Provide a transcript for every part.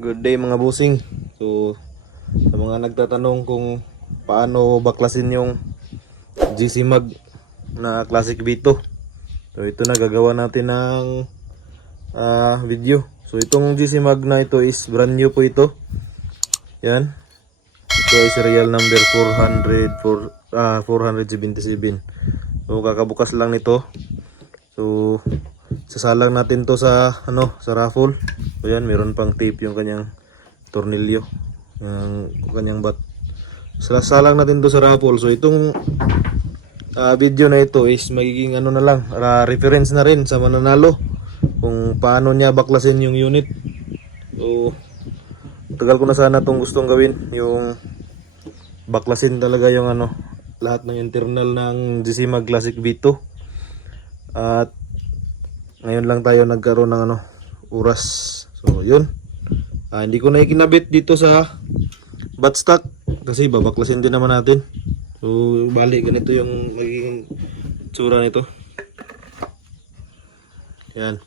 Good day mga busing. So sa mga nagtatanong kung paano baklasin yung GC Mag na Classic V2. So ito na gagawa natin ng video. So itong GC Mag na ito is brand new po ito. Yan. Ito ay serial number 477. So kakabukas lang nito. So sasalang natin to sa sa raffle. So yan, meron pang tape yung kanyang tornilyo, yung kanyang bat. Sasalang natin to sa raffle. So itong video na ito is magiging na lang, reference na rin sa mananalo kung paano niya baklasin yung unit. So tagal ko na sana itong gustong gawin, yung baklasin talaga yung lahat ng internal ng GC Mag Classic V2. At ngayon lang tayo nagkaroon ng oras. So yun, hindi ko na ikinabit dito sa buttstock kasi babaklasin din naman natin. So bali ganito yung magiging tsura nito. Yan,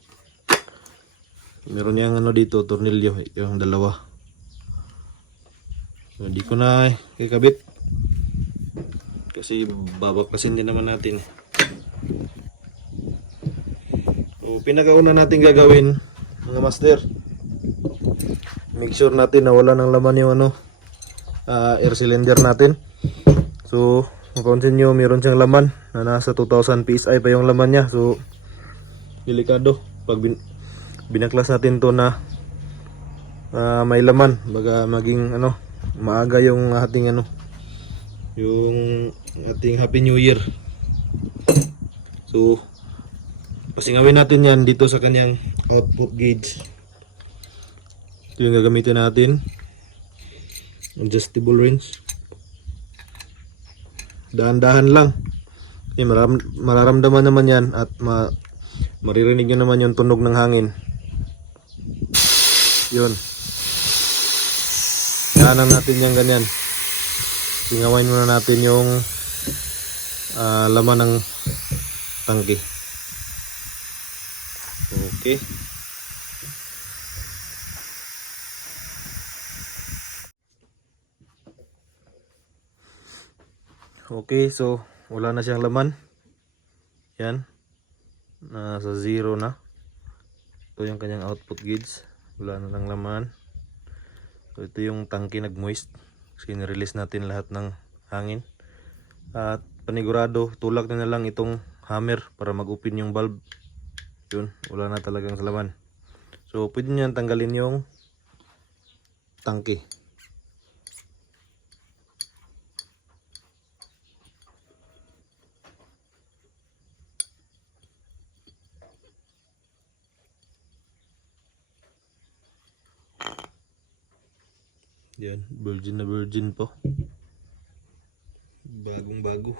meron yung dito tornilyo, yung dalawa. So hindi ko na ikabit kasi babaklasin din naman natin. So pinakauna natin gagawin mga master, make sure natin na wala ng laman yung air cylinder natin. So mapansin nyo, meron siyang laman na nasa 2000 PSI pa yung laman niya. So delikado pag binaklas natin to na may laman, baga maging maaga yung ating yung ating Happy New Year. So pasingawin natin yan dito sa kanyang output gauge. Ito yung gagamitin natin, adjustable wrench. Dahan-dahan lang, okay, mararamdaman naman yan at maririnig nyo naman yung tunog ng hangin. Yun, dahanan natin yung ganyan. Singawain muna natin yung laman ng tangke. Okay. Okay, so wala na siyang laman. Yan. Nasa zero na. Ito yung kanyang output gauge. Wala na lang laman. So ito yung tangke nag-moist. Kasi nirelease natin lahat ng hangin. At panigurado, tulak na lang itong hammer para mag-open yung valve. Yun, wala na talagang laman. So pwede nyo tanggalin yung tangke. Yan, virgin na virgin po. Bagong bago.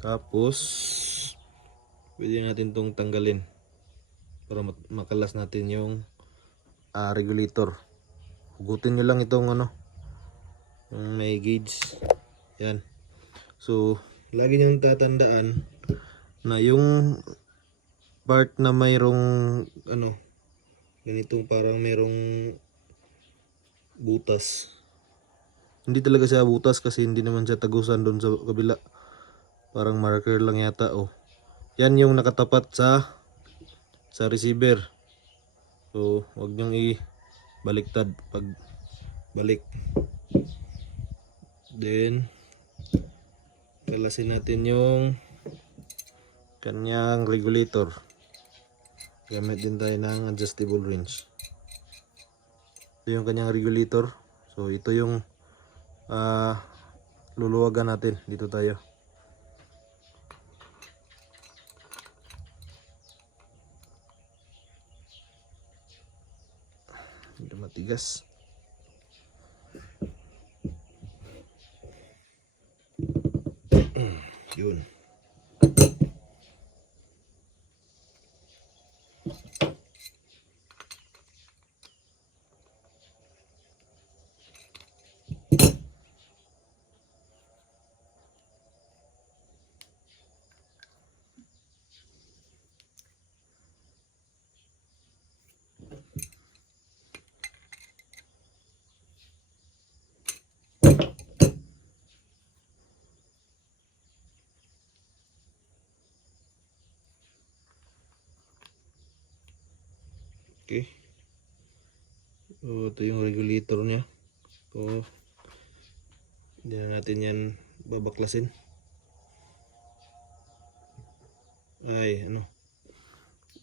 Tapos pwede natin tong tanggalin para makalas natin yung regulator. Hugutin nyo lang itong yung may gauge. Yan. So lagi nyong tatandaan na yung part na mayroong ganitong parang mayroong butas, hindi talaga siya butas kasi hindi naman siya tagusan doon sa kabila. Parang marker lang yata. Yan yung nakatapat sa receiver. So wag nyong ibaliktad pag balik. Then kalasin natin yung kanyang regulator. Gamit din tayo ng adjustable wrench. Ito yung kanyang regulator. So ito yung luluwagan natin. Dito tayo. Hindi matigas. Yun. Okay. So, ito yung regulator niya. So, hindi na natin yan babaklasin. Ay,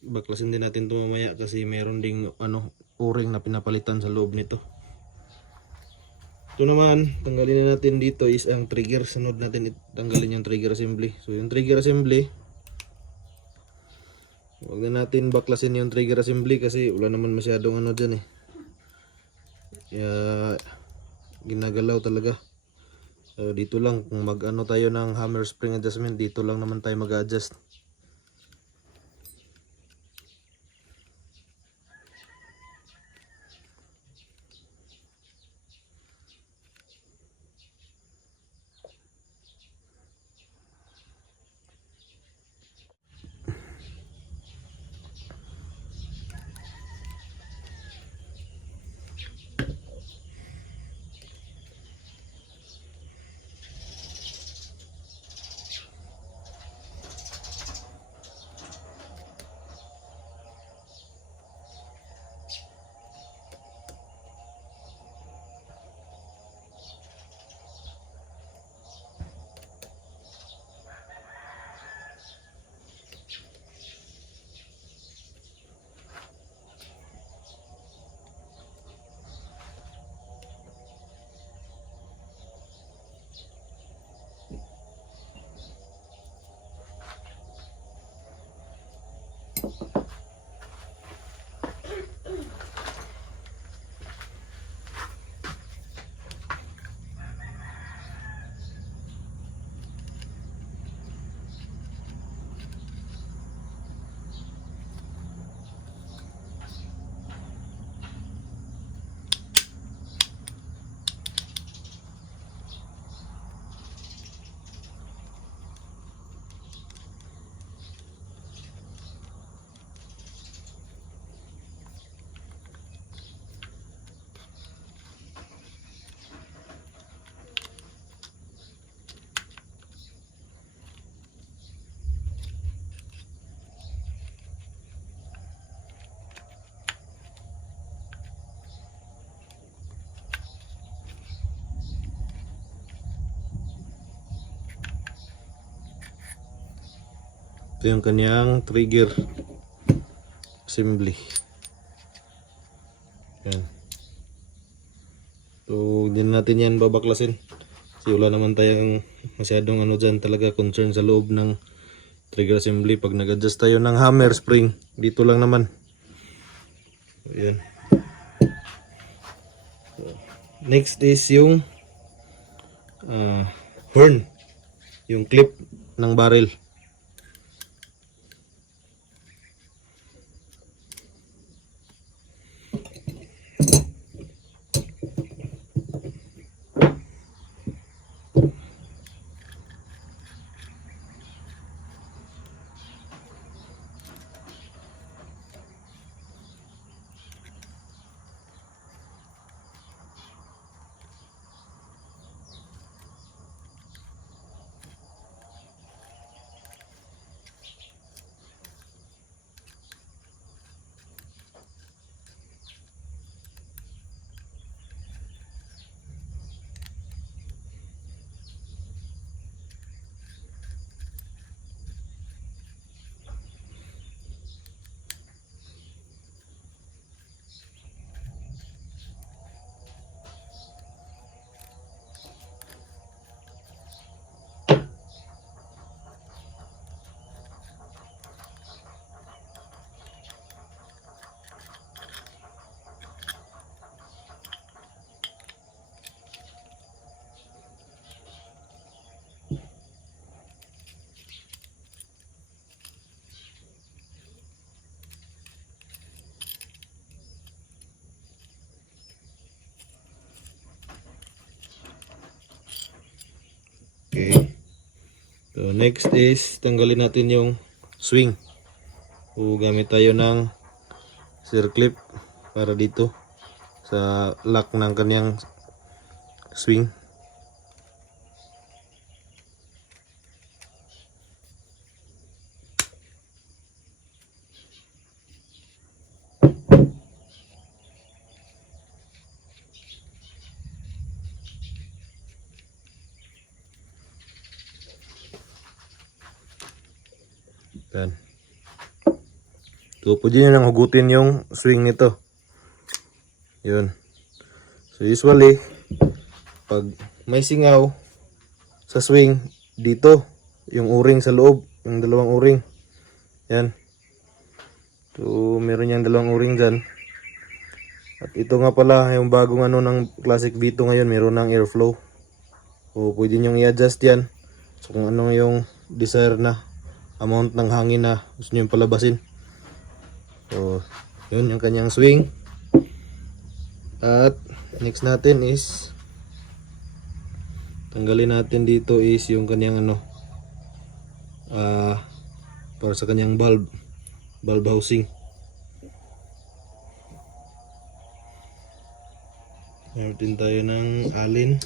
baklasin din natin ito mamaya kasi meron ding o-ring na pinapalitan sa loob nito. Ito naman, tanggalin na natin dito is ang trigger. Sunod natin tanggalin yung trigger assembly. So yung trigger assembly, huwag na natin baklasin yung trigger assembly kasi wala naman masyadong dyan eh. Kaya ginagalaw talaga. So dito lang kung tayo ng hammer spring adjustment, dito lang naman tayo mag-adjust. Ito yung kanyang trigger assembly. Yan. So, hindi natin yan babaklasin. Kasi wala naman tayong masyadong dyan talaga concern sa loob ng trigger assembly. Pag nag-adjust tayo ng hammer spring, dito lang naman. So, yan. So, next is yung horn. Yung clip ng barrel. Okay. So next is tanggalin natin yung swing. So gamit tayo ng circlip para dito sa lock ng kanyang swing. Yan. So, pwede nyo nang hugutin yung swing nito. Yun. So, usually, pag may singaw sa swing, dito, yung o-ring sa loob, yung dalawang o-ring. Yan. So, meron yung dalawang o-ring dyan. At ito nga pala, yung bagong ano ng Classic V2 ngayon, meron ng airflow. So, pwede nyo i-adjust yan. So, kung ano yung desire na amount ng hangin na gusto nyo yung palabasin. So, yun yung kanyang swing. At next natin is tanggalin natin dito is yung kanyang ano para sa kanyang valve housing. Meron din tayo ng Allen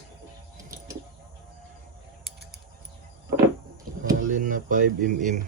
na 5mm.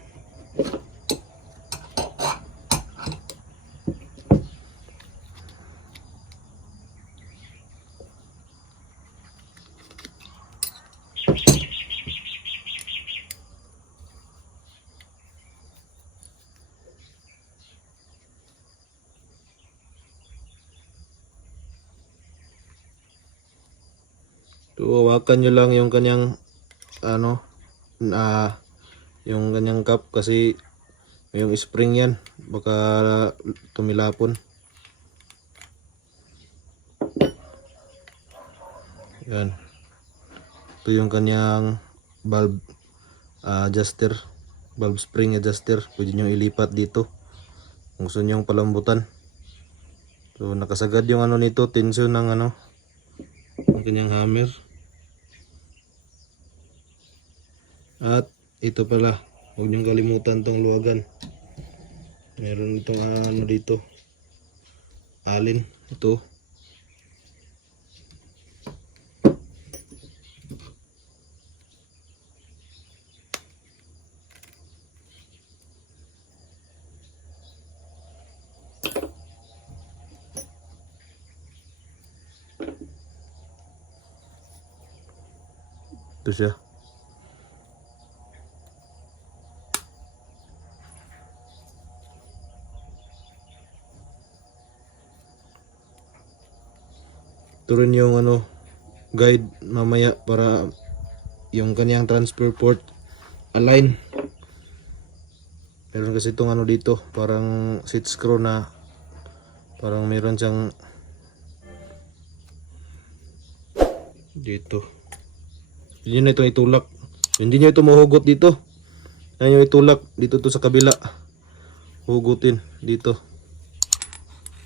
So, hawakan nyo lang yung kanyang ano yung kanyang cup kasi yung spring yan baka tumilapon. Yan. Ito yung kanyang valve adjuster, valve spring adjuster. Pwede nyo ilipat dito kung gusto nyo palambutan. So, nakasagad yung ano nito, tension ng ano ang kanyang hammer. At ito pala, huwag niyong kalimutan tong luwagan. Meron itong ano dito, Allen. Ito. Ito siya. Ito rin yung ano guide mamaya para yung kanyang transfer port align. Meron kasi itong ano dito, parang seat screw na parang meron siyang dito. Hindi na ito itulak. Hindi nyo ito mahugot dito. Yan yung itulak dito to sa kabila. Hugutin dito.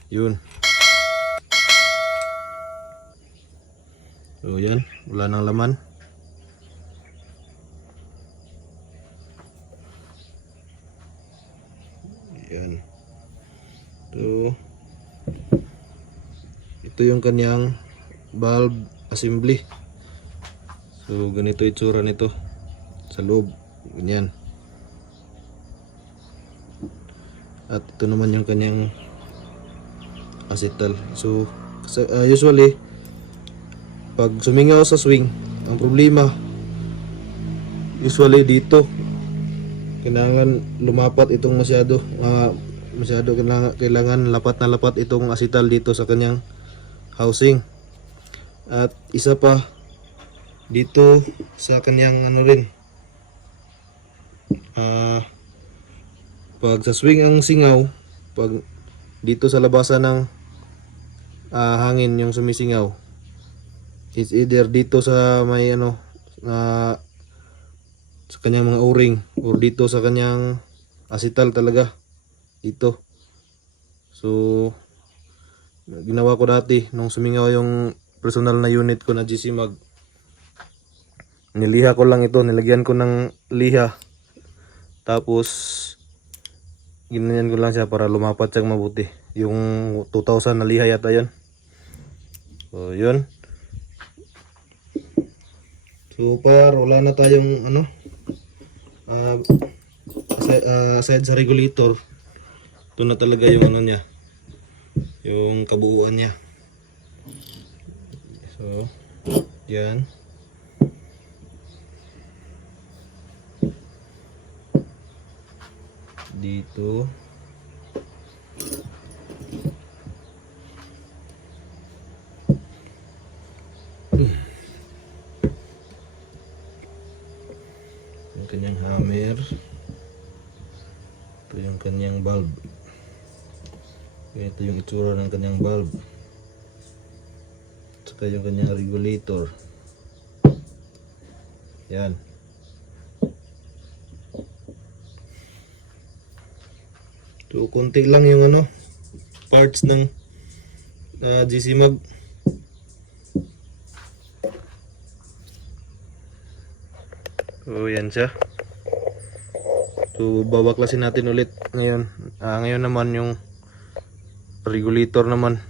Yun. So yan, wala nang laman. Yan. So ito yung kanyang valve assembly. So ganito itsura nito sa loob. Ganyan. At ito naman yung kanyang acetal. So usually pag sumingaw sa swing, ang problema usually dito kailangan lumapat itong masyado kailangan lapat na lapat itong acetal dito sa kanyang housing. At isa pa dito sa kanyang ano rin pag sa swing ang singaw, pag dito sa labasan ng hangin yung sumisingaw, it's either dito sa may ano sa kanyang mga o-ring or dito sa kanyang acetal talaga dito. So ginawa ko dati nung sumingaw yung personal na unit ko na GC Mag, niliha ko lang ito, nilagyan ko ng liha tapos ginanyan ko lang siya para lumapat siyang mabuti. Yung 2000 na liha yata yun. So yun. So wala na tayong ano aside sa regulator. Ito na talaga yung ano niya, yung kabuuan niya. So yan. dito. Yung kanyang hammer. Ito yung kanyang bulb. Ito yung itsura ng kanyang bulb. Saka yung kanyang regulator. Yan. So, konti lang yung ano, parts ng GC Mag. So, yan siya. So, babaklasin natin ulit ngayon. Ngayon naman yung regulator naman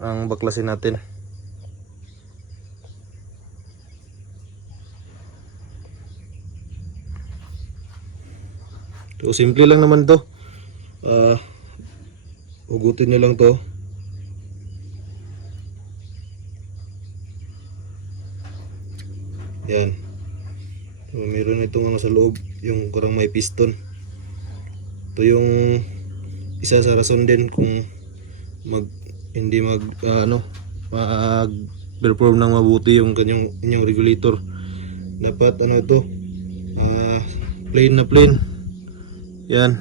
ang baklasin natin. So, simple lang naman to. Hugutin nyo lang to. Yan. So, meron itong ano sa loob, yung kurang may piston. Ito yung isa sa rason din kung hindi mag-perform ng mabuti yung inyong regulator. Dapat ano ito, plain na plain. Yan.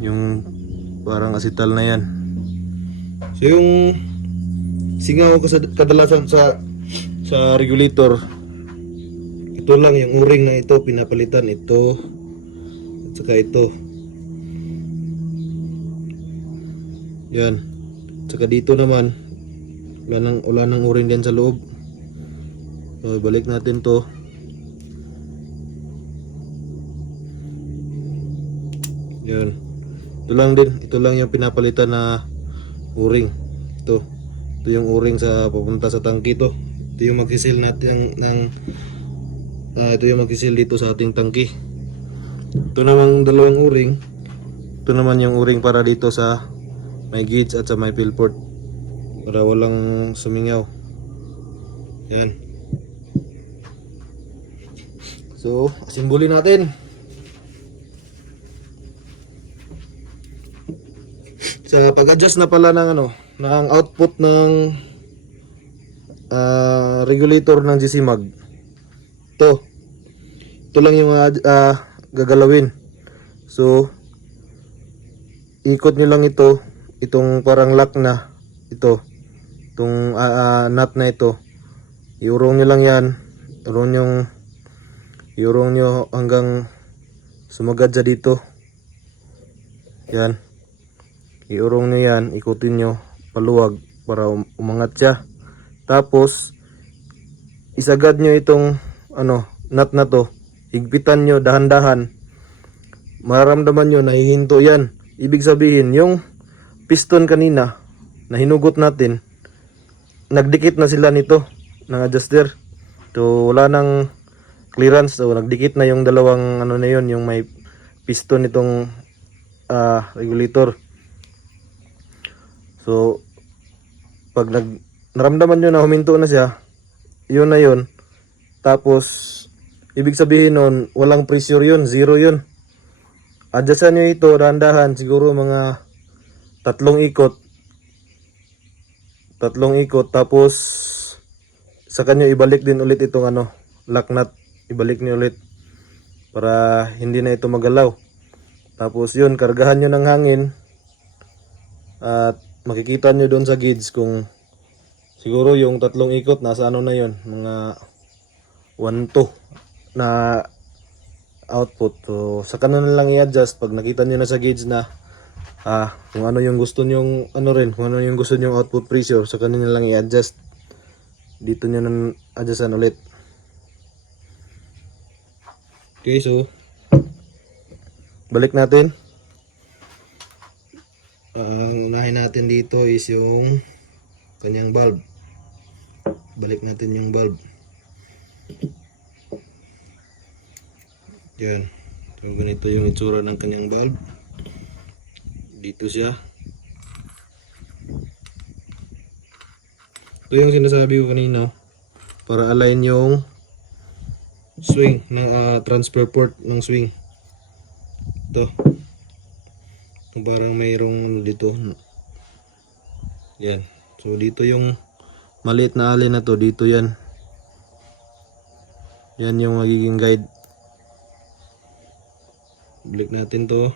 Yung parang asital na yan. So yung singaw kadalasan sa regulator, ito lang yung o-ring na ito pinapalitan, ito at saka ito. Yan. Saka dito naman wala nang o-ring din sa loob. So, balik natin to. Yan. Ito lang yung pinapalitan na o-ring. Ito yung o-ring sa papunta sa tangki to. Ito yung magsisil natin ito yung magsisil dito sa ating tangki. Ito namang dalawang o-ring. Ito naman yung o-ring para dito sa may gauge at sa may fill port para walang sumingaw. Yan. So, asimbulin natin. Sa pag-adjust na pala ng ng output ng regulator ng GC Mag. Ito lang yung gagalawin. So, ikot nyo lang itong parang lock na itong nut na ito. Iurong nyo lang yan. Iurong nyo hanggang sumagad sa dito. Yan. Iurong nyo yan, ikutin nyo paluwag para umangat siya. Tapos isagad nyo itong nut na to. Higpitan nyo dahan-dahan. Mararamdaman nyo nahihinto yan. Ibig sabihin yung piston kanina na hinugot natin, nagdikit na sila nito ng adjuster. So wala nang clearance. So nagdikit na yung dalawang na yun, yung may piston nitong regulator. So pag naramdaman nyo na huminto na siya, yun na yun. Tapos ibig sabihin nun, walang pressure yun, zero yun. Adjustan nyo ito dahan-dahan, siguro mga 3 ikot. 3 ikot, tapos saka nyo ibalik din ulit itong lock nut. Ibalik nyo ulit para hindi na ito magalaw. Tapos yun, kargahan nyo ng hangin at makikita nyo doon sa gauge kung siguro yung 3 ikot nasa na yun, mga 1-2 na output. So saka na lang i-adjust pag nakita nyo na sa gauge na kung ano yung gusto nyong kung ano yung gusto nyong output pressure, saka na lang i-adjust. Dito nyo nang adjustan ulit. Okay, so balik natin. Ang unahin natin dito is yung kanyang bulb. Balik natin yung bulb. Yan. So ganito yung itsura ng kanyang bulb. Dito siya. Ito yung sinasabi ko kanina, para align yung swing ng transfer port ng swing. Ito. Parang mayroong ano dito. Yan. So dito yung maliit na alin na to, dito yan. Yan yung magiging guide. Balik natin to.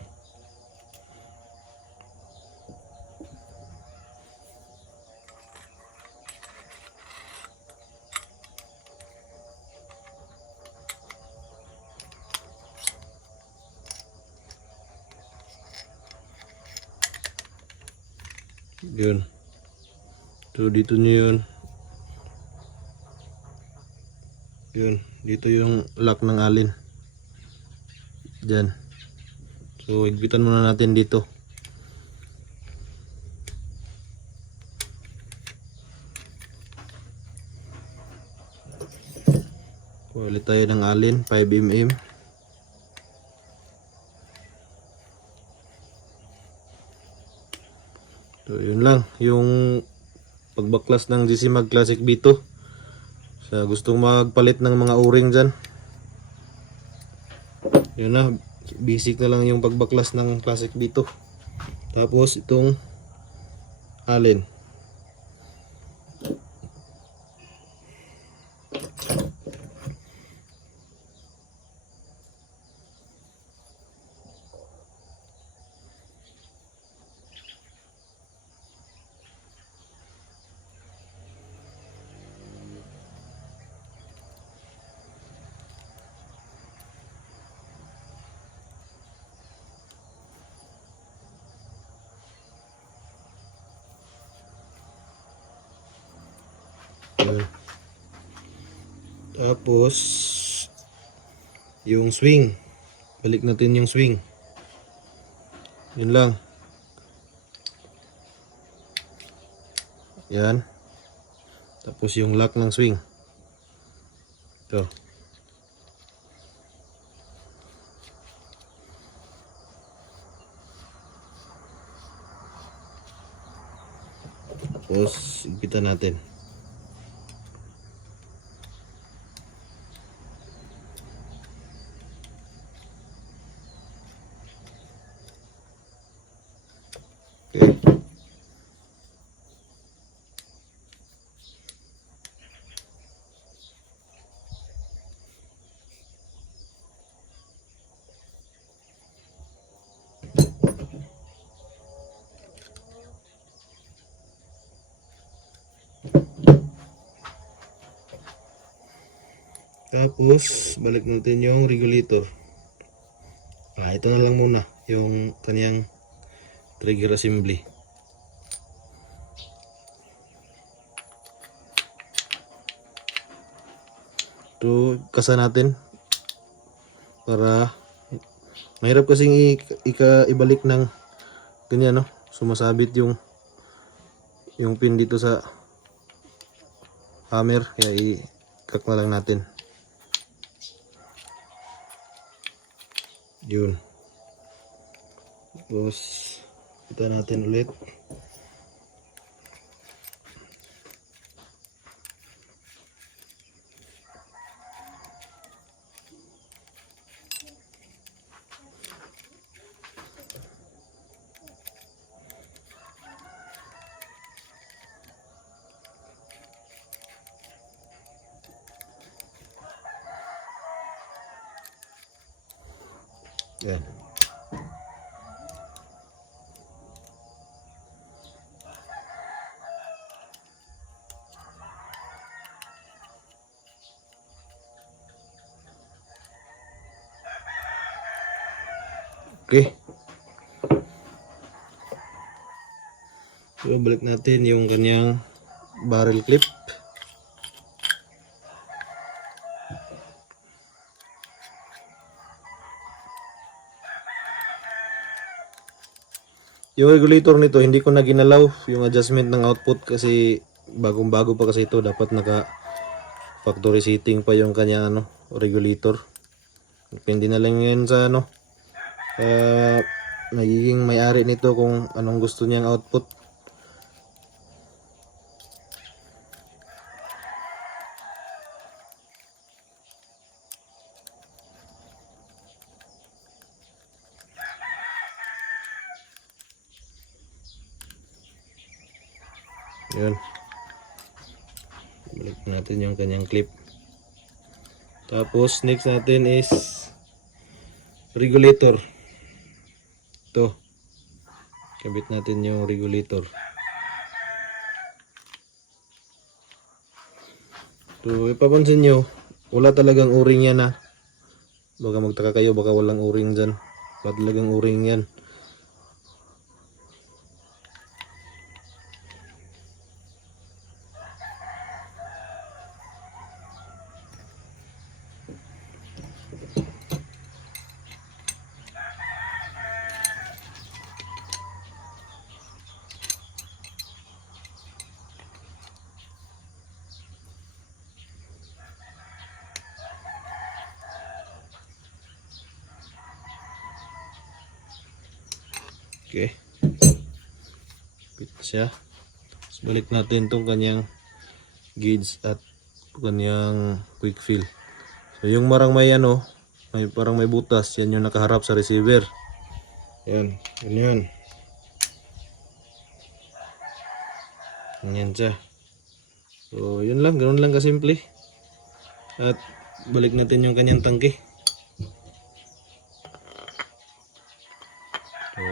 Yun. So dito nyo yun. Yun. Dito yung lock ng alin. Diyan. So higpitan muna natin dito. Kuha ulit tayo ng alin, 5mm. So yun lang, yung pagbaklas ng GC Mag Classic B2. Sa gustong magpalit ng mga o-ring dyan, yun na, basic na lang yung pagbaklas ng Classic B2. Tapos itong alin. Yun. Tapos yung swing, balik natin yung swing. Yun lang. Yan. Tapos yung lock ng swing. Ito. Tapos higpitan natin. Okay. Tapos balik natin yung regulator. Ito na lang muna yung kaniyang trigger assembly. Ito kasa natin para mahirap kasing ibalik ng ganyan, no? Sumasabit yung pin dito sa hammer, kaya i-cut na lang natin. Yun. Tapos kita natin ulit. Yan. Okay. So, balik natin yung kanyang barrel clip. Yung regulator nito, hindi ko na ginalaw yung adjustment ng output kasi bagong bago pa kasi ito. Dapat naka factory setting pa yung kanya regulator. Depende na lang yun sa nagiging may-ari nito kung anong gusto niyang output. Yun. Balik natin yung kanyang clip. Tapos next natin is regulator. Ito. Kabit natin yung regulator. So, ipapansin nyo, wala talagang o-ring yan ha. Baka magtaka kayo, baka walang o-ring dyan. Wala talagang o-ring yan. Okay. Fit siya. Tapos balik natin itong kanyang gauge at kanyang quick fill. So yung marang may ano, parang may butas, yan yung nakaharap sa receiver. Yan, ganyan. Ganyan siya. So yun lang, ganoon lang kasimple. At balik natin yung kanyang tangke. So,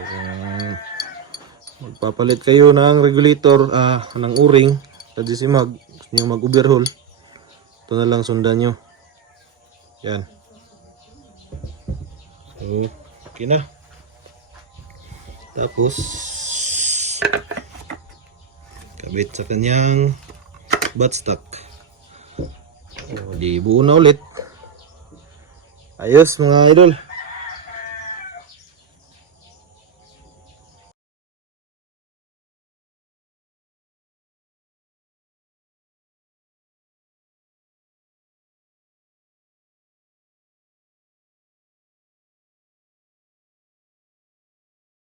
magpapalit kayo ng regulator, ng o-ring sa GC Mag, gusto nyo mag-overhaul, ito na lang sundan nyo. Yan. So, okay na. Tapos, kabit sa kanyang buttstock. So, di buo na ulit. Ayos mga idol.